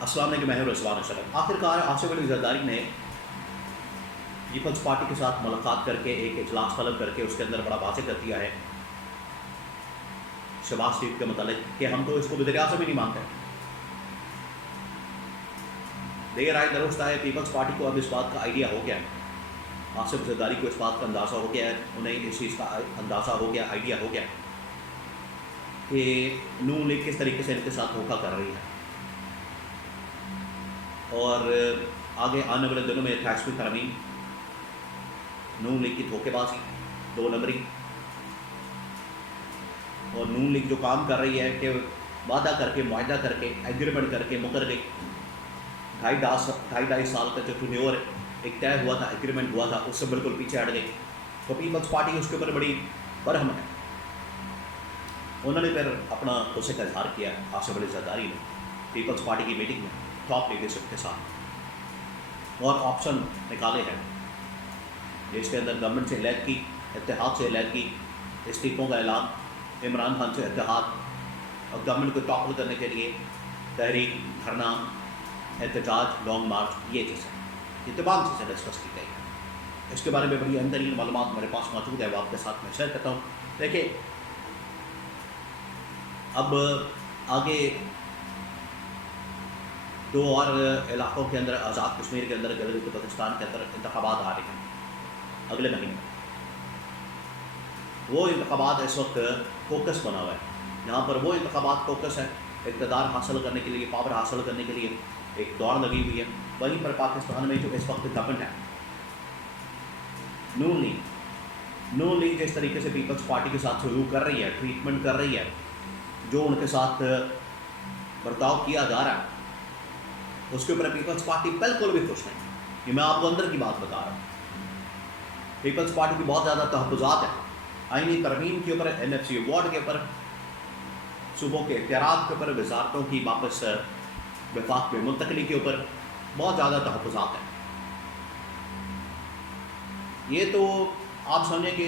السلام علیکم، میں رضوان اشرف۔ آخرکار آصف علی زرداری نے پیپلز پارٹی کے ساتھ ملاقات کر کے ایک اجلاس طلب کر کے اس کے اندر بڑا واضح کر دیا ہے شہباز شریف کے متعلق کہ ہم تو اس کو وزیر اعظم ہی نہیں مانتے۔ دیر آئے درست آئے، پیپلز پارٹی کو اب اس بات کا آئیڈیا ہو گیا ہے، آصف زرداری کو اس بات کا اندازہ ہو گیا ہے، انہیں اس چیز کا اندازہ ہو گیا، آئیڈیا ہو گیا کہ نون لیگ کس طریقے سے ان کے ساتھ دھوکہ کر رہی ہے، اور آگے آنے والے دنوں میں 28ویں ترمیم، نون لیگ کی دھوکے بازی، 2 نمبری، اور نون لیگ جو کام کر رہی ہے کہ وعدہ کر کے، معاہدہ کر کے، ایگریمنٹ کر کے مکر گئی، 2.5 سال کا جو ٹینیور ایک طے ہوا تھا، ایگریمنٹ ہوا تھا، اس سے بالکل پیچھے ہٹ گئی۔ تو پیپلز پارٹی اس کے اوپر بڑی برہم ہے۔ انہوں نے پھر اپنا غصے کا اظہار کیا آصف علی زرداری نے پیپلز پارٹی کی میٹنگ میں ٹاپ لیڈرشپ کے ساتھ، اور آپشن نکالے ہیں جس کے اندر گورنمنٹ سے علیحدگی کی، اتحاد سے علیحدگی، استعفوں کا اعلان، عمران خان سے اتحاد، اور گورنمنٹ کو ٹاپل کرنے کے لیے تحریک، دھرنا، احتجاج، لانگ مارچ، یہ چیزیں، یہ تمام چیزیں ڈسکس کی گئی ہیں۔ اس کے بارے میں بڑی اہم ترین معلومات میرے پاس موجود ہے، وہ آپ کے ساتھ میں شیئر کرتا ہوں۔ دیکھیں، اب آگے 2 اور علاقوں کے اندر، آزاد کشمیر کے اندر، گلگت بلتستان کے اندر انتخابات آ رہے ہیں اگلے مہینے۔ وہ انتخابات اس وقت فوکس بنا ہوا ہے، یہاں پر وہ انتخابات فوکس ہے، اقتدار حاصل کرنے کے لیے، پاور حاصل کرنے کے لیے ایک دوڑ لگی ہوئی ہے۔ وہیں پر پاکستان میں جو اس وقت گورنمنٹ ہے، نون لیگ جس طریقے سے پیپلز پارٹی کے ساتھ سلوک کر رہی ہے، ٹریٹمنٹ کر رہی ہے، جو ان کے ساتھ برتاؤ کیا جا رہا ہے، اس کے اوپر پیپلز پارٹی بالکل بھی خوش نہیں۔ یہ میں آپ کو اندر کی بات بتا رہا ہوں۔ پیپلز پارٹی کی بہت زیادہ تحفظات ہیں آئینی ترمیم کے اوپر، NFC ایوارڈ کے اوپر، صوبوں کے اختیارات کے اوپر، وزارتوں کی واپس وفاق میں منتقلی کے اوپر بہت زیادہ تحفظات ہیں۔ یہ تو آپ سمجھیں کہ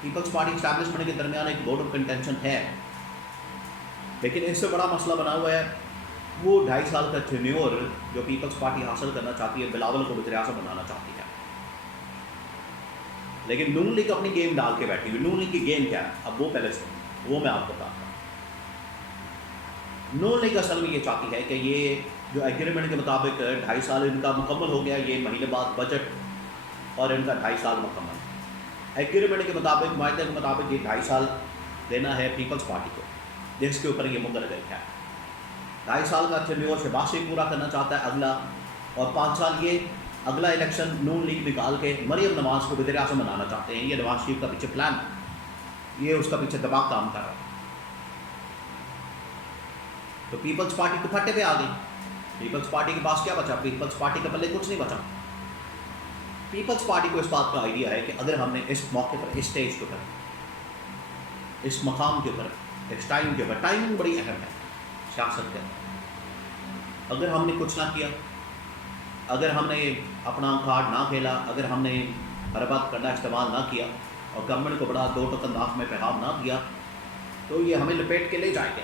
پیپلز پارٹی اسٹیبلشمنٹ کے درمیان ایک بورڈ آف کنٹینشن ہے، لیکن اس سے بڑا مسئلہ بنا ہوا ہے وہ 2.5 سال کا ٹینیور جو پیپلز پارٹی حاصل کرنا چاہتی ہے، بلاول کو وزیر اعظم بنانا چاہتی ہے، لیکن نون لیگ اپنی گیم ڈال کے بیٹھی ہوئی۔ نون لیگ کی گیم کیا ہے، اب وہ پہلے سے وہ میں آپ کو بتاتا ہوں۔ نون لیگ اصل میں یہ چاہتی ہے کہ یہ جو ایگریمنٹ کے مطابق 2.5 سال ان کا مکمل ہو گیا، یہ مہینے بعد بجٹ اور ان کا 2.5 سال مکمل، ایگریمنٹ کے مطابق، معاہدے کے مطابق یہ 2.5 سال دینا ہے پیپلز پارٹی کو، جس کے اوپر یہ مقرر ہے۔ 2.5 سال کا ٹینیور شہباز شریف پورا کرنا چاہتا ہے اگلا، اور 5 سال یہ اگلا الیکشن نون لیگ نکال کے مریم نواز کو وزیر اعظم بنانا چاہتے ہیں۔ یہ نواز شریف کا پیچھے پلان ہے، یہ اس کا پیچھے دباؤ کام کر رہا ہے۔ تو پیپلز پارٹی کو پھٹے پہ آ گئی۔ پیپلز پارٹی کے پاس کیا بچا؟ پیپلز پارٹی کے پلے کچھ نہیں بچا۔ پیپلز پارٹی کو اس بات کا آئیڈیا ہے کہ اگر ہم نے اس موقع پر، اس اسٹیج کے اوپر، اس مقام کے اوپر، اس ٹائم کے اوپر، ٹائمنگ بڑی اہم ہے سیاست کے اندر، اگر ہم نے کچھ نہ کیا، اگر ہم نے اپنا کارڈ نہ کھیلا، اگر ہم نے حربت کرنا استعمال نہ کیا اور گورنمنٹ کو بڑا 2 ٹوک انداز میں پیغام نہ دیا، تو یہ ہمیں لپیٹ کے لے جائیں گے۔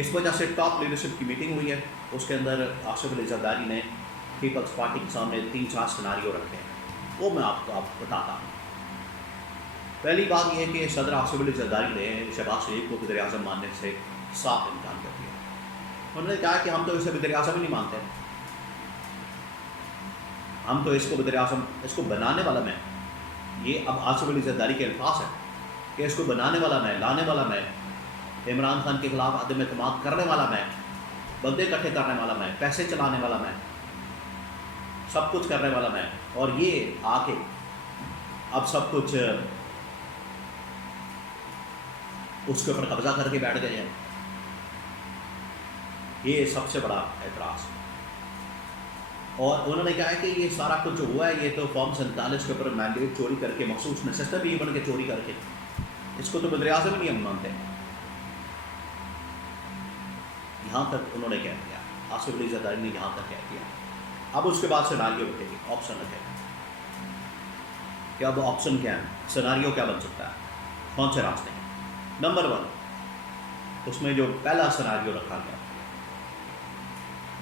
اس وجہ سے ٹاپ لیڈرشپ کی میٹنگ ہوئی ہے، اس کے اندر آصف علی زرداری نے پیپلز پارٹی کے سامنے 3-4 سیناریو رکھے ہیں، وہ میں آپ کو بتاتا ہوں۔ پہلی بات یہ ہے کہ صدر آصف علی زرداری نے شہباز شریف کو وزیر اعظم ماننے سے صاف انکار کر دیا۔ انہوں نے کہا کہ ہم تو اسے وزیر اعظم ہی نہیں مانتے، ہم تو اس کو وزیر اعظم، اس کو بنانے والا میں، یہ اب آصف علی زرداری کے الفاظ ہیں کہ اس کو بنانے والا میں، لانے والا میں، عمران خان کے خلاف عدم اعتماد کرنے والا میں، بندے اکٹھے کرنے والا میں، پیسے چلانے والا میں، سب کچھ کرنے والا میں، اور یہ آ کے اب سب کچھ اس کے اوپر قبضہ کر کے بیٹھ گئے ہیں۔ یہ سب سے بڑا اعتراض ہے، اور انہوں نے کہا ہے کہ یہ سارا کچھ جو ہوا ہے یہ تو فارم 47 کے اوپر مینڈیٹ چوری کر کے، مخصوص نشستیں بھی بن کے چوری کر کے، اس کو تو وزیر اعظم نہیں ہم مانتے۔ یہاں تک انہوں نے کہہ دیا، آصف علی زرداری نے یہاں تک کہہ دیا۔ اب اس کے بعد سیناریو رکھے گی، آپشن رکھے گا کہ اب آپشن کیا ہے، سیناریو کیا بن سکتا ہے، کون سے راستے ہیں۔ نمبر 1، اس میں جو پہلا سیناریو رکھا گیا